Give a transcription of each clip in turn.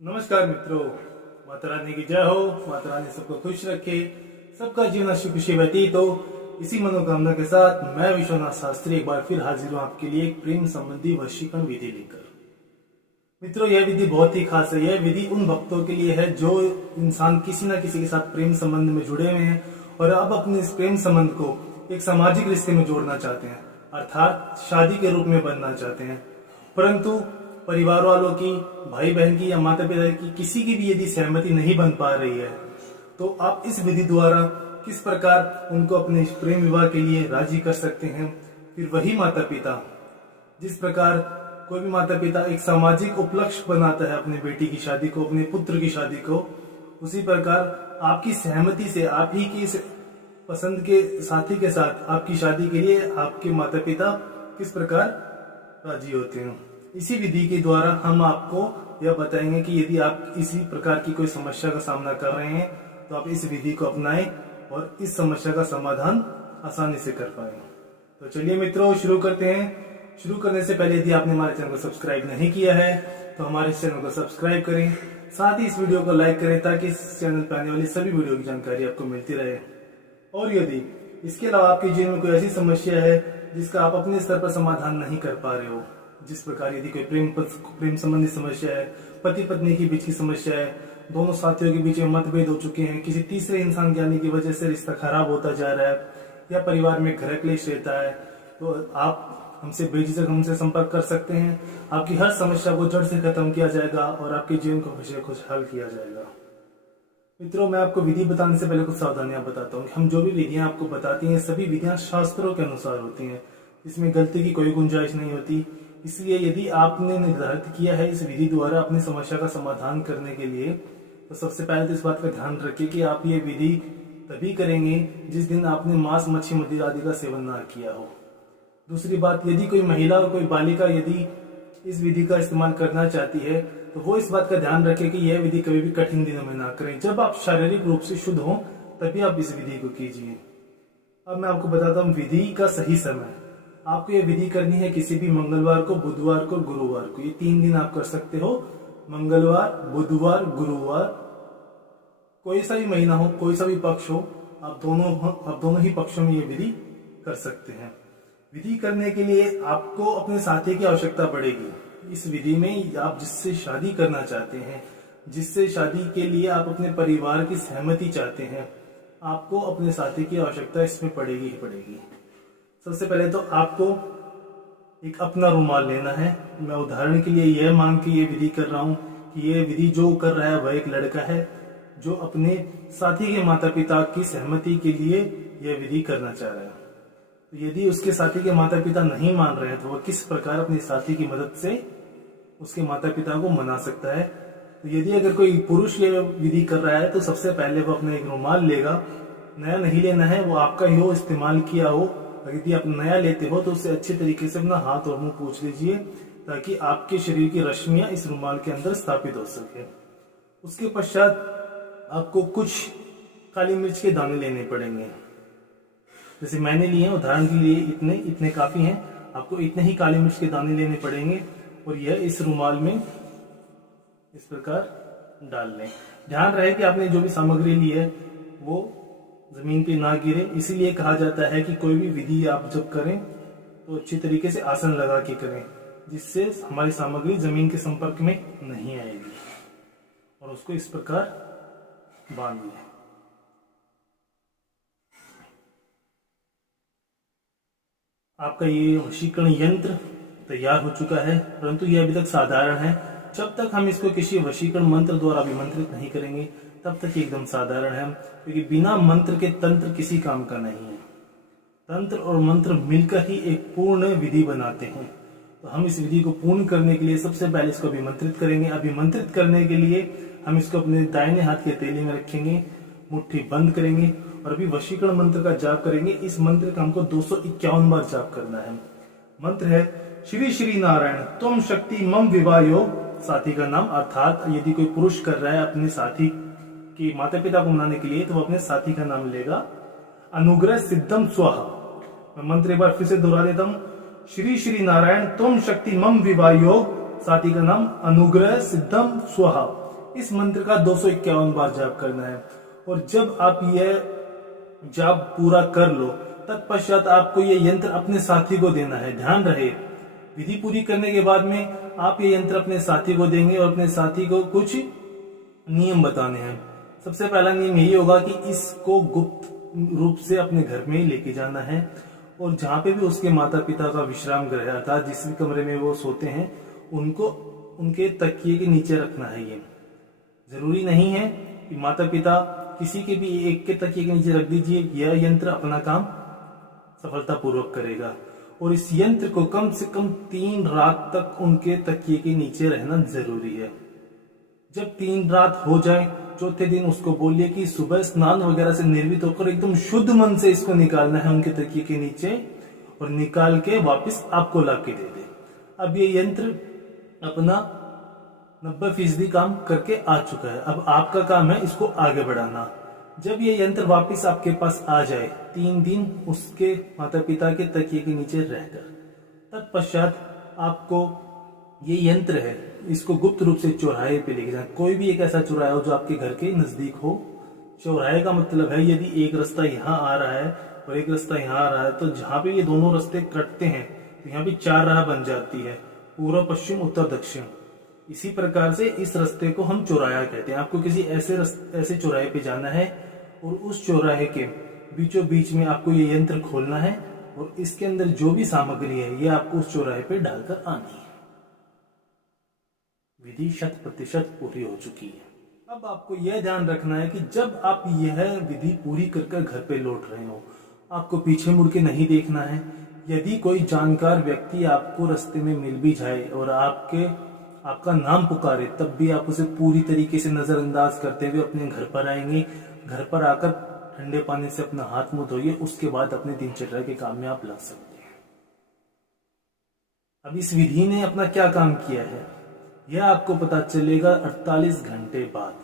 नमस्कार मित्रों, माता रानी की जय हो। माता रानी सबको खुश रखे, सबका जीवन हंसी खुशी व्यतीत हो। इसी मनोकामना के साथ मैं विश्वनाथ शास्त्री एक बार फिर हाजिर हूँ आपके लिए एक प्रेम संबंधी वशीकरण विधि लेकर। मित्रों, यह विधि बहुत ही खास है। यह विधि उन भक्तों के लिए है जो इंसान किसी न किसी के साथ प्रेम संबंध में जुड़े हुए हैं और अब अपने इस प्रेम संबंध को एक सामाजिक रिश्ते में जोड़ना चाहते हैं, अर्थात शादी के रूप में बनना चाहते हैं। परंतु परिवार वालों की, भाई बहन की या माता पिता की किसी की भी यदि सहमति नहीं बन पा रही है तो आप इस विधि द्वारा किस प्रकार उनको अपने प्रेम विवाह के लिए राजी कर सकते हैं। फिर वही माता पिता, जिस प्रकार कोई भी माता पिता एक सामाजिक उपलक्ष्य बनाता है अपनी बेटी की शादी को, अपने पुत्र की शादी को, उसी प्रकार आपकी सहमति से, आप ही की पसंद के साथी के साथ आपकी शादी के लिए आपके माता पिता किस प्रकार राजी होते हैं। इसी विधि के द्वारा हम आपको यह बताएंगे कि यदि आप इसी प्रकार की कोई समस्या का सामना कर रहे हैं तो आप इस विधि को अपनाएं और इस समस्या का समाधान आसानी से कर पाए। तो चलिए मित्रों, शुरू करते हैं। शुरू करने से पहले यदि आपने हमारे चैनल को सब्सक्राइब नहीं किया है तो हमारे इस चैनल को सब्सक्राइब करें, साथ ही इस वीडियो को लाइक करें ताकि इस चैनल पर आने वाली सभी वीडियो की जानकारी आपको मिलती रहे। और यदि इसके अलावा आपके जीवन में कोई ऐसी समस्या है जिसका आप अपने स्तर पर समाधान नहीं कर पा रहे हो, जिस प्रकार यदि कोई प्रेम संबंधी समस्या है, पति पत्नी के बीच की समस्या है, दोनों साथियों के बीच में मतभेद हो चुके हैं, किसी तीसरे इंसान के आने की वजह से रिश्ता खराब होता जा रहा है या परिवार में गृह क्लेश रहता है, तो आप हमसे बेझिझक हमसे संपर्क कर सकते हैं। आपकी हर समस्या को जड़ से खत्म किया जाएगा और आपके जीवन को खुशहाल किया जाएगा। मित्रों, मैं आपको विधि बताने से पहले कुछ सावधानियां बताता हूँ। हम जो भी विधियां आपको बताती हैं सभी विधियां शास्त्रों के अनुसार होती हैं, इसमें गलती की कोई गुंजाइश नहीं होती। इसलिए यदि आपने निर्धारित किया है इस विधि द्वारा अपनी समस्या का समाधान करने के लिए, तो सबसे पहले तो इस बात का ध्यान रखिए कि आप ये विधि तभी करेंगे जिस दिन आपने मांस, मच्छी, मदिरा आदि का सेवन ना किया हो। दूसरी बात, यदि कोई महिला और कोई बालिका यदि इस विधि का इस्तेमाल करना चाहती है तो वो इस बात का ध्यान रखें कि यह विधि कभी भी कठिन दिनों में ना करें। जब आप शारीरिक रूप से शुद्ध हो तभी आप इस विधि को कीजिए। अब मैं आपको बताता हूँ विधि का सही समय। आपको यह विधि करनी है किसी भी मंगलवार को, बुधवार को, गुरुवार को। ये 3 दिन आप कर सकते हो, मंगलवार, बुधवार, गुरुवार। कोई सा भी महीना हो, कोई सा भी पक्ष हो, आप दोनों ही पक्षों में ये विधि कर सकते हैं। विधि करने के लिए आपको अपने साथी की आवश्यकता पड़ेगी। इस विधि में आप जिससे शादी करना चाहते हैं, जिससे शादी के लिए आप अपने परिवार की सहमति चाहते हैं, आपको अपने साथी की आवश्यकता इसमें पड़ेगी ही पड़ेगी। सबसे पहले तो आपको एक अपना रुमाल लेना है। मैं उदाहरण के लिए यह मान के ये विधि कर रहा हूं कि ये विधि जो कर रहा है वह एक लड़का है जो अपने साथी के माता पिता की सहमति के लिए यह विधि करना चाह रहा है। तो यदि उसके साथी के माता पिता नहीं मान रहे हैं तो वह किस प्रकार अपने साथी की मदद से उसके माता पिता को मना सकता है। तो यदि अगर कोई पुरुष ये विधि कर रहा है तो सबसे पहले वो अपना एक रुमाल लेगा। नया नहीं लेना है, वो आपका ही हो, इस्तेमाल किया हो। यदि आप नया लेते हो तो उससे अच्छे तरीके से अपना हाथ और मुंह पोंछ लीजिए ताकि आपके शरीर की रश्मियां इस रुमाल के अंदर स्थापित हो सके। उसके पश्चात आपको कुछ काली मिर्च के दाने लेने पड़ेंगे। जैसे मैंने लिए हैं, उदाहरण के लिए इतने काफी हैं। आपको इतने ही काली मिर्च के दाने लेने पड़ेंगे और यह इस रुमाल में इस प्रकार डाल लें। ध्यान रहे कि आपने जो भी सामग्री ली है वो जमीन पे ना गिरे। इसीलिए कहा जाता है कि कोई भी विधि आप जब करें तो अच्छी तरीके से आसन लगा के करें, जिससे हमारी सामग्री जमीन के संपर्क में नहीं आएगी। और उसको इस प्रकार बांध लें। आपका ये वशीकरण यंत्र तैयार हो चुका है, परंतु यह अभी तक साधारण है। जब तक हम इसको किसी वशीकरण मंत्र द्वारा अभिमंत्रित नहीं करेंगे तब तक एकदम साधारण है, क्योंकि बिना मंत्र के तंत्र किसी काम का नहीं है। तंत्र और मंत्र मिलकर ही एक पूर्ण विधि बनाते हैं। तो हम इस विधि को पूर्ण करने के लिए सबसे पहले इसको अभिमंत्रित करेंगे। अभिमंत्रित करने के लिए हम इसको अपने दाहिने हाथ के हथेली में रखेंगे, मुट्ठी बंद करेंगे और अभी वशीकरण मंत्र का जाप करेंगे। इस मंत्र का हमको 251 बार जाप करना है। मंत्र है श्री श्री नारायण त्वम शक्ति मम विवायो। साथी का नाम, अर्थात यदि कोई पुरुष कर रहा है अपने साथी कि माता पिता को मनाने के लिए तो वो अपने साथी का नाम लेगा। अनुग्रह सिद्धम स्वाहा। मैं मंत्र एक बार फिर से दोहरा देता हूं। श्री श्री नारायण त्वम शक्ति मम विवाह योग। साथी का नाम अनुग्रह सिद्धम स्वाहा। इस मंत्र का 251 बार जाप करना है। और जब आप यह जाप पूरा कर लो, तत्पश्चात आपको यह यंत्र अपने साथी को देना है। ध्यान रहे, विधि पूरी करने के बाद में आप ये यंत्र अपने साथी को देंगे और अपने साथी को कुछ नियम बताने हैं। सबसे पहला नियम यही होगा कि इसको गुप्त रूप से अपने घर में ही लेके जाना है और जहां पे भी उसके माता पिता का विश्राम गृह अर्थात जिस भी कमरे में वो सोते हैं उनको उनके तकिए के नीचे रखना है। ये जरूरी नहीं है कि माता पिता किसी के भी एक के तकिए के नीचे रख दीजिए, यह यंत्र अपना काम सफलतापूर्वक करेगा। और इस यंत्र को कम से कम 3 रात तक उनके तकिए के नीचे रहना जरूरी है। जब 3 रात हो जाए, चौथे दिन उसको बोलिए कि सुबह स्नान वगैरह से निर्मित होकर एकदम शुद्ध मन से इसको निकालना है उनके तकिए के नीचे और निकाल के वापस आपको ला के दे दे। अब ये यंत्र अपना 90% काम करके आ चुका है। अब आपका काम है इसको आगे बढ़ाना। जब ये यंत्र वापस आपके पास आ जाए, 3 दिन उसके माता पिता के तकिए के नीचे रहकर, तत्पश्चात आपको ये यंत्र है इसको गुप्त रूप से चौराहे पे लेके जाना। कोई भी एक ऐसा चौराहा हो जो आपके घर के नजदीक हो। चौराहे का मतलब है यदि एक रास्ता यहाँ आ रहा है और एक रास्ता यहाँ आ रहा है तो जहां पे ये दोनों रास्ते कटते हैं तो यहाँ पे 4 राह बन जाती है, पूर्व पश्चिम उत्तर दक्षिण। इसी प्रकार से इस रास्ते को हम चौराहा कहते हैं। आपको किसी ऐसे चौराहे पे जाना है और उस चौराहे के बीचों बीच में आपको ये यंत्र खोलना है और इसके अंदर जो भी सामग्री है ये आपको उस चौराहे पे डालकर आनी है। विधि 100% पूरी हो चुकी है। अब आपको यह ध्यान रखना है कि जब आप यह विधि पूरी कर घर पे लौट रहे हो, आपको पीछे मुड़ के नहीं देखना है। यदि कोई जानकार व्यक्ति आपको रास्ते में मिल भी जाए और आपका नाम पुकारे, तब भी आप उसे पूरी तरीके से नजरअंदाज करते हुए अपने घर पर आएंगे। घर पर आकर ठंडे पानी से अपना हाथ मुंह धोइए, उसके बाद अपने दिनचर्या के काम में आप लग सकते हैं। अब इस विधि ने अपना क्या काम किया है यह आपको पता चलेगा 48 घंटे बाद।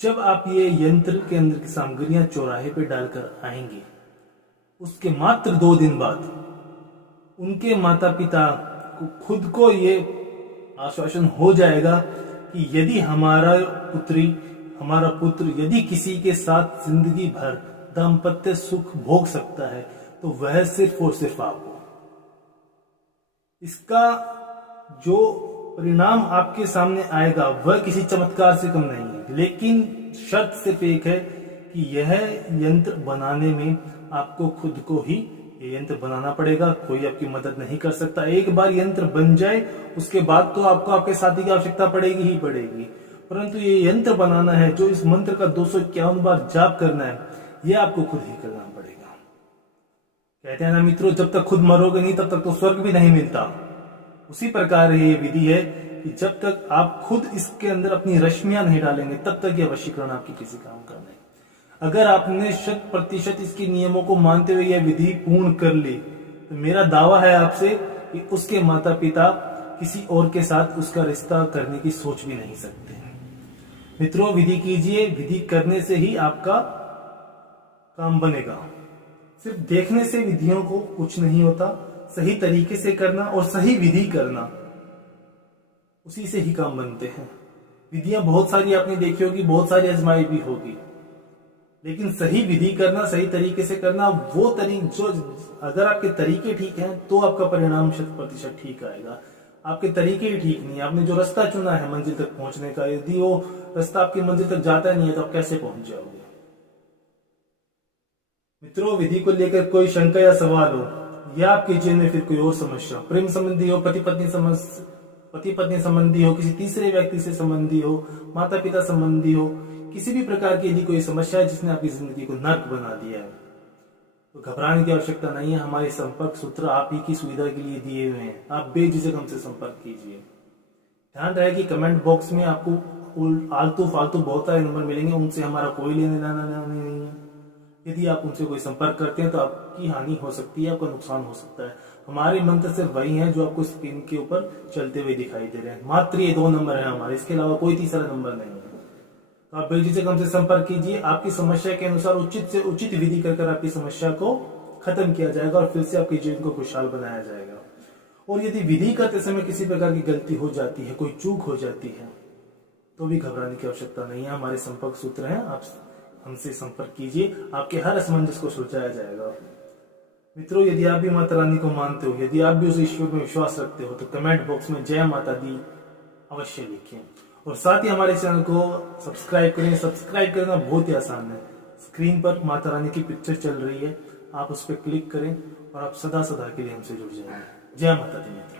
जब आप ये यंत्र के अंदर की सामग्रियां चौराहे पे डालकर आएंगे, उसके मात्र 2 दिन बाद उनके माता पिता को खुद को ये आश्वासन हो जाएगा कि यदि हमारा पुत्र यदि किसी के साथ जिंदगी भर दाम्पत्य सुख भोग सकता है तो वह सिर्फ और सिर्फ आप हो। इसका जो परिणाम आपके सामने आएगा वह किसी चमत्कार से कम नहीं है, लेकिन शर्त सिर्फ एक है कि यह यंत्र बनाने में आपको खुद को ही ये यंत्र बनाना पड़ेगा। कोई आपकी मदद नहीं कर सकता। एक बार यंत्र बन जाए उसके बाद तो आपको आपके साथी की आवश्यकता पड़ेगी ही पड़ेगी, परंतु ये यंत्र बनाना है जो इस मंत्र का 251 बार जाप करना है, यह आपको खुद ही करना पड़ेगा। कहते हैं ना मित्रों, जब तक खुद मरोगे नहीं तब तक तो स्वर्ग भी नहीं मिलता। उसी प्रकार ये विधि है कि जब तक आप खुद इसके अंदर अपनी रश्मियां नहीं डालेंगे तब तक यह वशीकरण आपकी किसी काम का नहीं। अगर आपने 100% इसके नियमों को मानते हुए यह विधि पूर्ण कर ली तो मेरा दावा है आपसे कि उसके माता पिता किसी और के साथ उसका रिश्ता करने की सोच भी नहीं सकते। मित्रों, विधि कीजिए। विधि करने से ही आपका काम बनेगा। सिर्फ देखने से विधियों को कुछ नहीं होता। सही तरीके से करना और सही विधि करना, उसी से ही काम बनते हैं। विधियां बहुत सारी आपने देखी होगी, बहुत सारी आजमाई भी होगी, लेकिन सही विधि करना, सही तरीके से करना, वो जो अगर आपके तरीके ठीक हैं तो आपका परिणाम 100% ठीक आएगा। आपके तरीके ही ठीक नहीं है, आपने जो रास्ता चुना है मंजिल तक पहुंचने का, यदि वो रास्ता आपकी मंजिल तक जाता नहीं है तो आप कैसे पहुंच जाओगे। मित्रों, विधि को लेकर कोई शंका या सवाल हो या आपके जीवन में फिर कोई और समस्या, प्रेम संबंधी हो, पति पत्नी संबंधी हो, किसी तीसरे व्यक्ति से संबंधी हो, माता पिता संबंधी हो, किसी भी प्रकार की यदि कोई समस्या है जिसने आपकी जिंदगी को नर्क बना दिया है तो घबराने की आवश्यकता नहीं है। हमारे संपर्क सूत्र आप ही की सुविधा के लिए दिए हुए हैं। आप बेझिझक हमसे संपर्क कीजिए। ध्यान रहे कि कमेंट बॉक्स में आपको आलतू फालतू बहुत सारे नंबर मिलेंगे, उनसे हमारा कोई लेने देना नहीं है। यदि आप उनसे कोई संपर्क करते हैं तो आपकी हानि हो सकती है, आपका नुकसान हो सकता है। हमारे मंत्र सिर्फ वही हैं जो आपको स्क्रीन के ऊपर चलते हुए दिखाई दे रहे हैं। मात्र ये 2 नंबर है हमारे, इसके अलावा कोई तीसरा नंबर नहीं है। तो आप बेझिझक हमसे संपर्क कीजिए। आपकी समस्या के अनुसार उचित से उचित विधि कर आपकी समस्या को खत्म किया जाएगा और फिर से आपके जीवन को खुशहाल बनाया जाएगा। और यदि विधि करते समय किसी प्रकार की गलती हो जाती है, कोई चूक हो जाती है, तो भी घबराने की आवश्यकता नहीं है। हमारे संपर्क सूत्र हैं, आप हमसे संपर्क कीजिए, आपके हर असमंजस को सुलझाया जाएगा। मित्रों, यदि आप भी माता रानी को मानते हो, यदि आप भी उस ईश्वर में विश्वास रखते हो, तो कमेंट बॉक्स में जय माता दी अवश्य लिखें और साथ ही हमारे चैनल को सब्सक्राइब करें। सब्सक्राइब करना बहुत ही आसान है, स्क्रीन पर माता रानी की पिक्चर चल रही है, आप उस पर क्लिक करें और आप सदा सदा के लिए हमसे जुड़ जाएंगे। जय माता दी मित्रों।